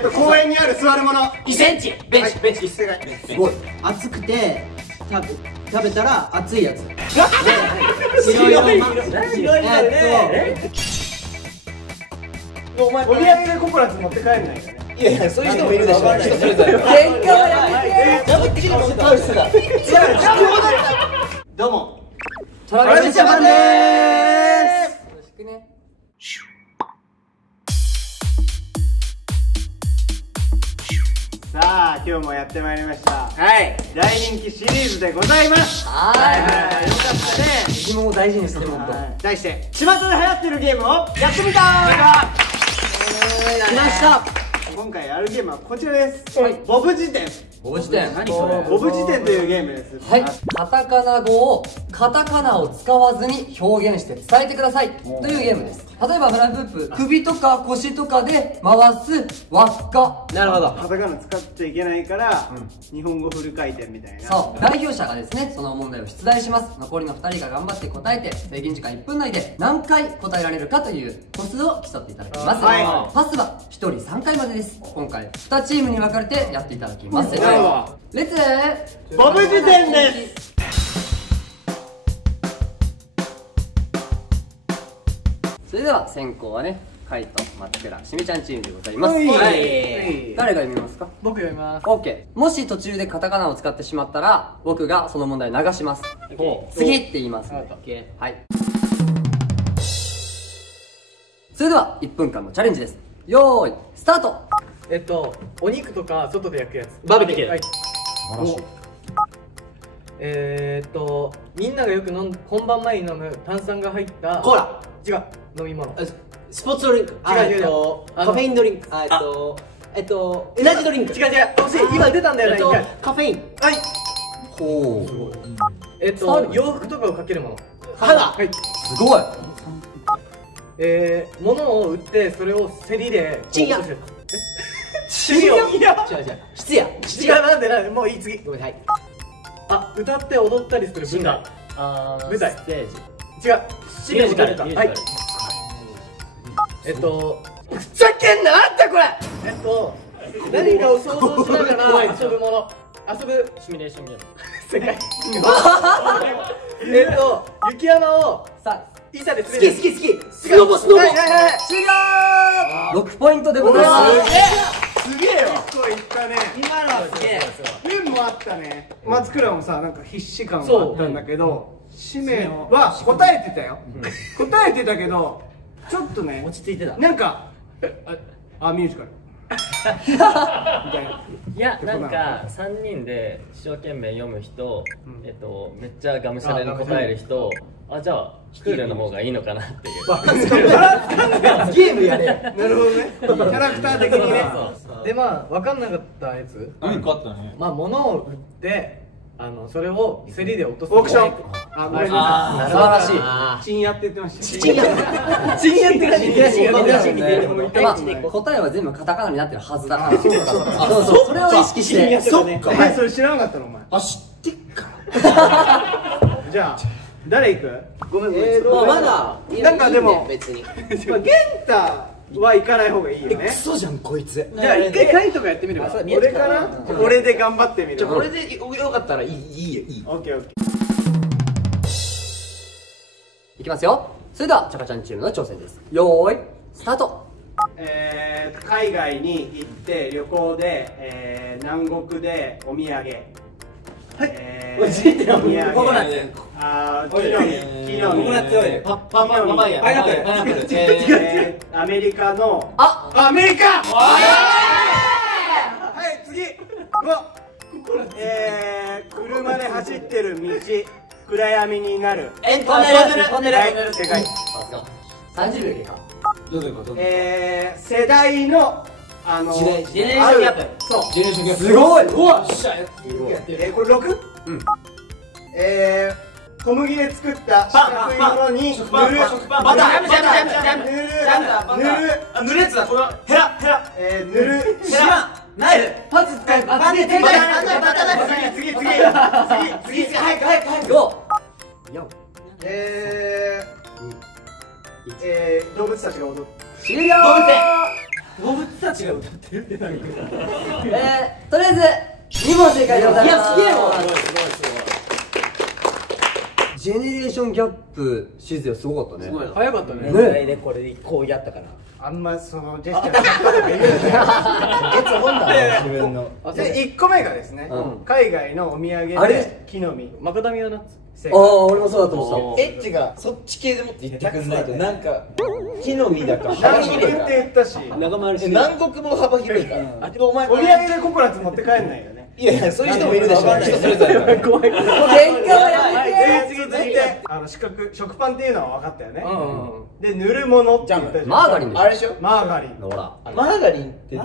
公園にある座るもの。2センチ。ベンチ。ベンチ。正解。すごい熱くて食べたら熱いやつ。白いのね。お前お土産でココナッツ持って帰んないよね。いやいや、そういう人もいるでしょ。人それぞれ。喧嘩はやめて。やめても買う人だ。どうも。トラベルジャパンでーす。よろしくね。さあ今日もやってまいりました。はい。大人気シリーズでございます。はよかったね。自分を大事にしてもっと。題して巷で流行ってるゲームをやってみた来ました。今回やるゲームはこちらです。はい。ボブ辞典。ボブ辞典。何それ。ボブ辞典というゲームです。はい。カタカナ語をカタカナを使わずに表現して伝えてくださいというゲームです。例えばフラフープ、首とか腰とかで回す輪っか。なるほど。カタカナ使っちゃいけないから日本語フル回転みたいな。そう。代表者がですね、その問題を出題します。残りの2人が頑張って答えて、制限時間1分内で何回答えられるかという個数を競っていただきます。はい。パスは1人3回までです。今回2チームに分かれてやっていただきます。なるほど。レッツボブ辞典です。それでは先行はね、カイト、松倉、しみちゃんチームでございます。はい。誰が読みますか？僕読みます。 OK。もし途中でカタカナを使ってしまったら僕がその問題を流します。次って言いますね。はい。それでは1分間のチャレンジです。よーいスタート。お肉とか外で焼くやつ。バーベキュー。はい。みんながよく本番前に飲む炭酸が入ったコーラ。違う、飲み物。スポーツドリンク。違うカフェインドリンク。エナジードリンク。違う、惜しい。今出たんだよね、一回。カフェイン。はい。ほう。洋服とかをかけるもの。肌。はい。すごい。物を売ってそれを競りで賃屋。賃屋。違う。質屋。違う、なんでもういい、次。ごめん、はい。あ、歌って踊ったりする舞台。舞台。ステージ。違う。ミュージカル。はい。ふざけんな、なんだこれ。何かを想像しながら遊ぶもの。遊ぶシミュレーションゲーム。世界。雪山をさあ、板で好滑る。き。スノボ。はいはいはい。終了。6ポイントでございます。すげえよ。結構いったね。今のはすげえ。運もあったね。松倉もさ、なんか必死感はあったんだけど、使命は答えてたよ。答えてたけど、ちょっとね、落ち着いてた。なんか、ミュージカル。みたいな。いや、なんか3人で一生懸命読む人、めっちゃがむしゃらに答える人、じゃあクールの方がいいのかなっていう。ゲームやれ。なるほどね。キャラクター的にね。で、まあ分かんなかったやつ。何かあったね。まあ物を売ってそれを競りで落とす。オークション。ごめんな素晴らしい。さい。チンヤって言ってました。チンヤって感じ。答えは全部カタカナになってるはずだから。そう、それを意識して。そっか。それ知らなかったのお前。知ってっか。じゃあ誰行く？ごめん。まだ。なんかでも別に。ゲンタは行かない方がいいよね。クソじゃんこいつ。じゃあ一回カイトがやってみれば。俺かな？俺で頑張ってみる。これでよかったらいい。オッケーオッケいきますよ。それではチャカちゃんチームの挑戦です。よーいスタート。ー。海外に行って旅行で南国でお土産。はい。お土産。ココナッツ。木の実。パパイヤ。パイナップル。アメリカの。アメリカ。はい次。車で走ってる道。暗闇になる。トンネル。はい正解。30秒経過。どういうこと？世代のジェネレーションギャップ。そう。ジェネレーションギャップ。すごい。うわっしゃ。これ 6？ 小麦で作った四角いものに塗る。バター。塗るやつだ。これヘラ塗る。ナイフ。パス使え。パスで手が。次。早く。5、4、動物たちが踊って。終了。動物たちが歌ってるって何かとりあえず2問正解でございます。いやすげえわジェネレーションギャップシズヤすごかったね。早かったね。ねこれでこうやったからあんまそのジェスチャーしたとか言うじゃん。ゲッツ思ったな自分ので1個目がですね、海外のお土産あれで木の実。マカダミアナッツ正解。ああ俺もそうだと思っエッチがそっち系でもって言ってくんないとなんか木の実だから幅南国って広いから言ったし、長丸し南国も幅広いからあでもお前お土産でココナッツ持って帰んないよね。いやいやそういう人もいるでしょ人それぞれだから怖いた。喧嘩はやめて。次食パンっていうのは分かったよね。で塗るものって言ったじゃん。マーガリンでしょ。あれでしょマーガリン。ほら。マーガリンって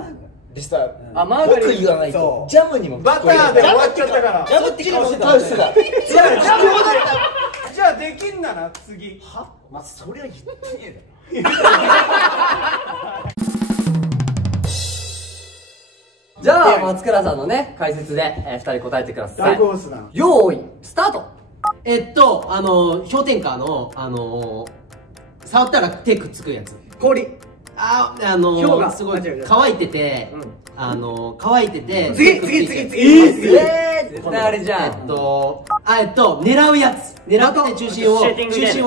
でさあマーガリン僕言わないとジャムにもバターで終わっちゃったから。ジャムって顔してたんですがじゃあできんなら次。まあそれは言ってねえじゃあ松倉さんのね解説で2人答えてくださ大い。コースなの。用意スタート。氷点下の触ったら手くっつくやつ氷。氷がすごい違う違う乾いてて乾いてて次。あれじゃん。狙うやつ狙って中心を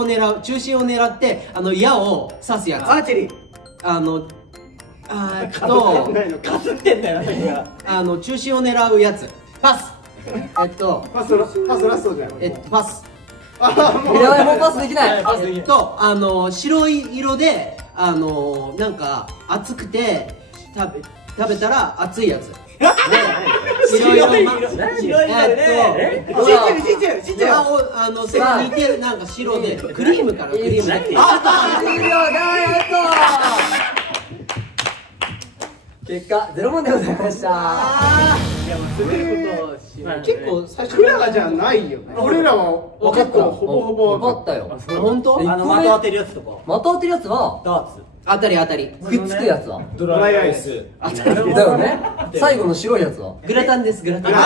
狙って矢を刺すやつアーチェリー。かすってんだよ中心を狙うやつパスパスラストじゃん。パスやばいもうパスできない。白い色でなんか熱くて食べたら熱いやつ白色で似てるなんか白でクリームからクリームで結果0問でございました。結構最初クララじゃないよね。俺らは分かった。ほぼほぼ分かったよ。本当的当てるやつとか。的当てるやつはダーツ当たりくっつくやつはドライアイスだよね。最後の白いやつはグラタンですグラタン結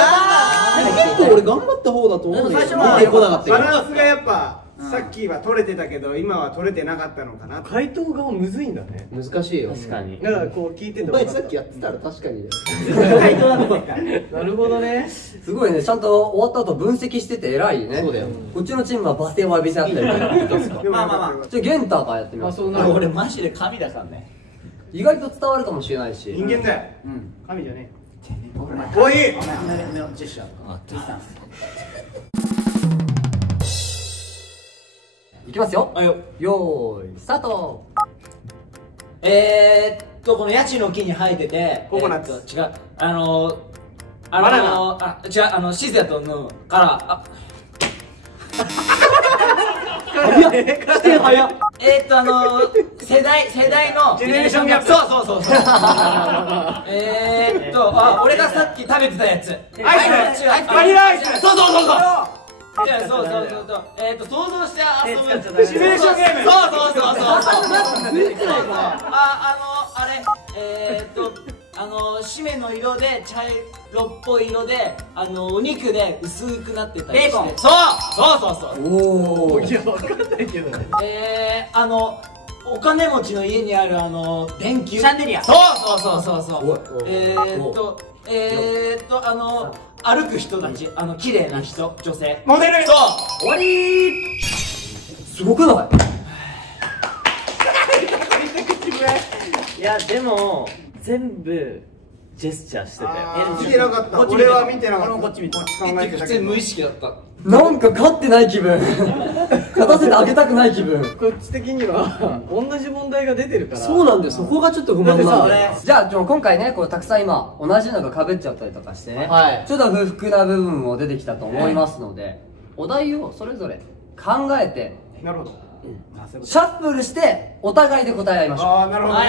構俺頑張った方だと思うんだけど出てこなかったバランスがやっぱさっきは取れてたけど今は取れてなかったのかな。回答がむずいんだね難しいよ。確かに。だからこう聞いててお前さっきやってたら確かにね回答なんだなるほどねすごいね。ちゃんと終わった後分析してて偉いね。そうだよ。こっちのチームはバス停を浴びせ合ったりとか。まあまあまあじゃあゲンタからやってみます。俺マジで神だからね意外と伝わるかもしれないし。人間だよ。神じゃねえ。おい。いきますよ。よーいスタート。このヤチの木に生えててココナッツ違う違うシズヤとのから世代のジェネレーションギャップ。そう俺がさっき食べてたやつアイス。違うバニラアイス。そう想像して遊ぶシミュレーションゲーム。締めの色で茶色っぽい色でお肉で薄くなってたりしてベーコンそうおお。いや分かんないけどねお金持ちの家にある電球シャンデリアそう歩く人たち綺麗な人女性モデル。そう終わり。すごくない？いやでも全部ジェスチャーしてたよ。見てなかった。俺は見てなかった。こっち見て考えてたけど。無意識だったなんか勝ってない気分。勝たせてあげたくない気分。こっち的には同じ問題が出てるからそうなんだよ。そこがちょっと不満なんだよだって。じゃあ今回ねたくさん今同じのが被っちゃったりとかしてね、はいちょっと不服な部分も出てきたと思いますので、お題をそれぞれ考えてなるほど。シャッフルしてお互いで答え合いましょう。ああなるほど。は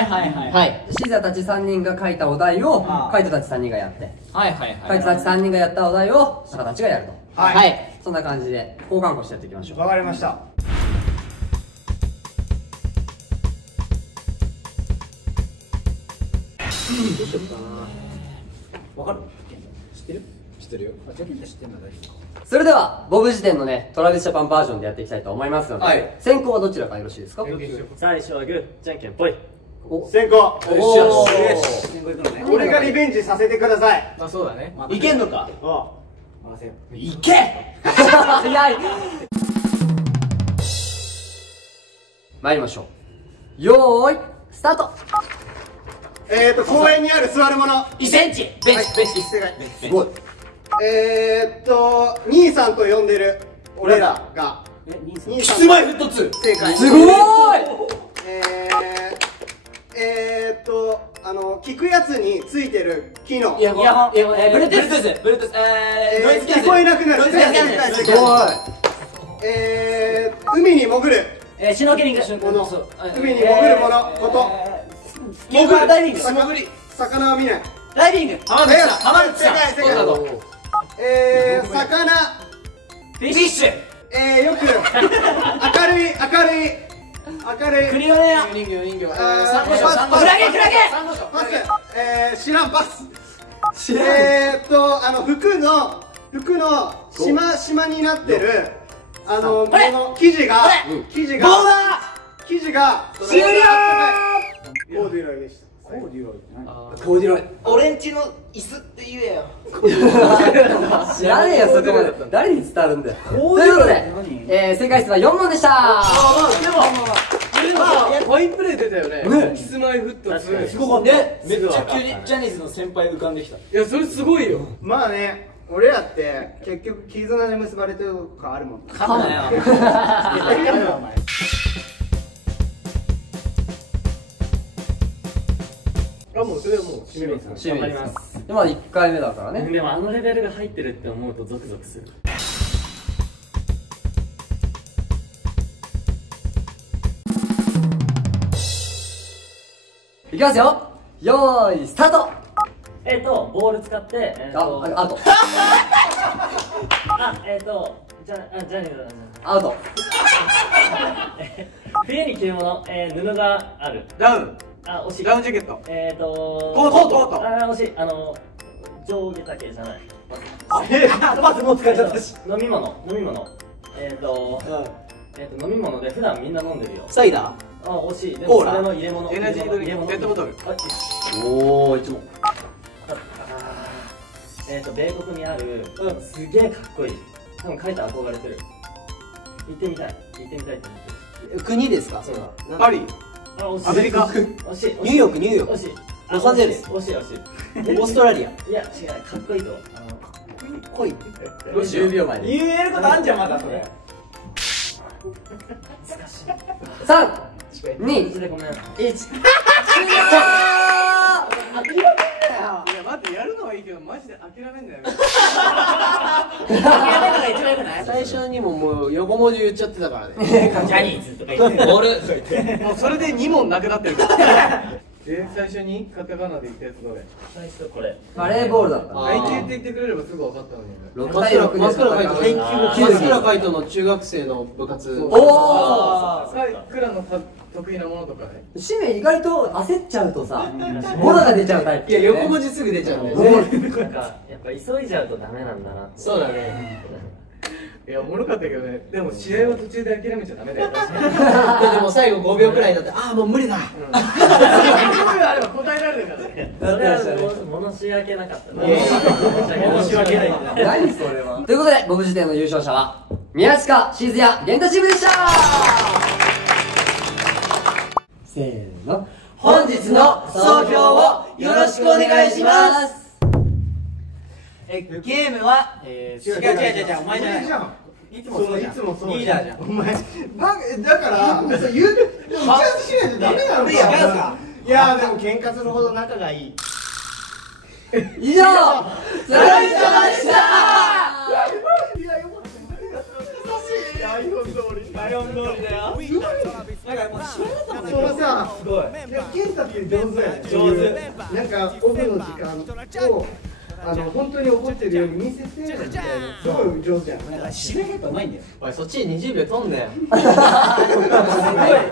いシザたち3人が書いたお題をカイトたち3人がやって、カイトたち3人がやったお題を坂たちがやると。はい。そんな感じで交換校してやっていきましょう。わかりました。わかる知ってるよそれではボブ辞典のねトラビスジャパンバージョンでやっていきたいと思いますので、先攻はどちらがよろしいですか？最初はグー、じゃんけんぽい。先行。よしよし。俺がリベンジさせてください。まあそうだね。いけんのか。いけ。早い。参りましょう。よーいスタート。公園にある座るもの。1センチ。ベンチ。正解。すごい。兄さんと呼んでる俺らがキスマイフット2。正解。すごーい。聞くやつについてる機能。イヤホン。Bluetooth。ノイズキャンセル。聞こえなくなる。ノイズキャンセル。すごい。海に潜るシュノーケリング。もの。海に潜るものこと。スキューバダイビング。魚を見ない。ダイビング。浜口さん。正解。魚。フィッシュ。よく明るいクリオネア。人形。パス。クラゲ。パス。知らんパス。服のしまになってるもの生地がボーダー。終了。コーデュロイでした。コーデュロイ。俺んちの椅子って言えよ。知らねえよそこまで。誰に伝わるんだよ。ということで、正解数は4問でした。ファインプレー出たよね。キスマイフット2。すごかったね。めっちゃ急にジャニーズの先輩浮かんできた。いやそれすごいよ。まあね、俺らって結局絆で結ばれてるとこあるもん。かんなよ。もうそれはもう締めます。頑張ります。でまあ1回目だからね。でもあのレベルが入ってるって思うとゾクゾクする。いきますよ。よーいスタート。ボール使ってあとジャニーズアウト。冬に着るもの、布がある。ダウン。惜しい。ダウンジャケット。コート。惜しい。上下だけじゃない。パスもう使っちゃったし。飲み物。飲み物で普段みんな飲んでるよ。サイダー。惜しい。でもそれの入れ物。エナジードリンク。ペットボトル。おー1問。米国にあるすげえかっこいい。多分書いて憧れてる。行ってみたいって思ってる。国ですかそれは。パリ。惜しい。アメリカ。惜しい。ニューヨーク。惜しい。ロサンゼルス。惜しい。オーストラリア。いや違う、かっこいいと。来い。10秒前に。言えることあんじゃんまだそれ。 3、2、でごめん。1。いや待ってやるのはいいけどマジで諦めんなよ。諦めるのが一番よくない？最初にもう横文字言っちゃってたからね。ジャニーズとか言ってボールとか言って。もうそれで2問なくなってるから。最初にカタカナで言ったやつどれ？最初これ。バレーボールだった。配球って言ってくれればすぐ分かったのに。6対6松倉海斗。配球松倉海斗の中学生の部活。おお。クラの得意なものとかね。シメ意外と焦っちゃうとさ、ボロが出ちゃうタイプ。いや横文字すぐ出ちゃうんだよね。なんかやっぱ急いじゃうとダメなんだなって。そうだね。いやおもろかったけどね。でも試合は途中で諦めちゃダメだよ。でも最後5秒くらいになってああもう無理だ。あれば答えられるからね。それは申し訳なかったな。申し訳ない。何それは。ということで、ボブ辞典の優勝者は宮近静也源太チームでした。せーの。本日の総評をよろしくお願いします。ゲームは違うお前じゃない。いつもそうじゃん。いつもそうリーダーじゃん。お前だから言うしないとダメなのか。いやでも喧嘩するほど仲がいい。以上、そらいしょでした。ライオン通りだよ。だからもう知らなかったもんね。そのさ、すごい。健太って上手だよね。上手。なんかオフの時間を本当に怒ってるように見せてみたいな、すごい上手じゃん。なんか締め方うまいんだよ。おいそっちに20秒飛んだよ。すごい。